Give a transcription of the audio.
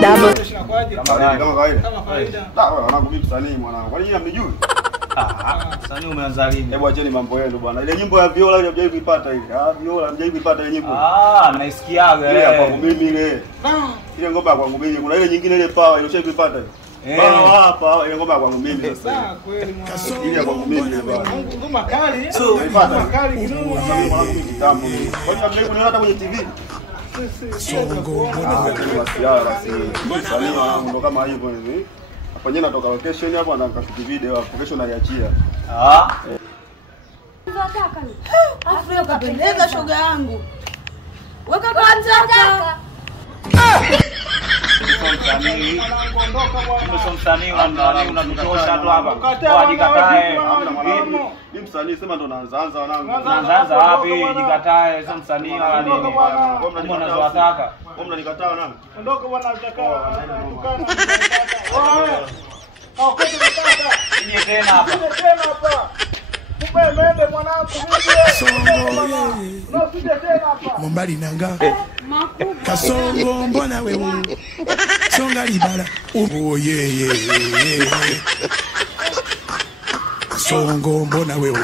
Double. Kama kawaida. Wewe wanangu vipi msanii mwanangu? Kwani nyinyi hamnijui? Msanii umeanza lini? Hebu acheni mambo yenu bwana. Ile nyimbo ya Viola ile hamjawahi kuipata ile. Viola hamjawahi kuipata ile nyimbo. Naisikiaga ile ya kwangu mimi ile. Ile ngoma ya kwangu mimi. Kuna ile nyingine ile Power ile ushawahi kuipata ile. Hapa ile ngoma ya kwangu mimi sasa. Kweli mwanangu. Ile ya kwangu mimi ile bwana. Ngoma kali. Unaipata? Kali kidogo. Mimi mwanangu mimi kitambo. Kwani hamjawahi kuniona hata kwenye TV? Songo mbona wewe Msanii wangu ndo kama hivyo hivi. Hapa nyena natoka location hapo anakashiki video hapo. Kesho naiachia. Unataka ni? Afro kapendeza shoga yangu. Weka kwanza. Msanii unatosha tu hapa. Wajikatae. Mimi msanii sema ndo naanza wanangu. Unaanza wapi? Jikatae, sio msanii wala nini. Kama unazowataka. Wewe mnanikataa wanangu. Ondoka bwana utakaa. Wewe. Kote nataka. Nije tena hapa. Kumbe mende mwanangu Songo usije tena hapa. Mombali nanga Kasongo mbona wewe Songa libala Songo mbona wewe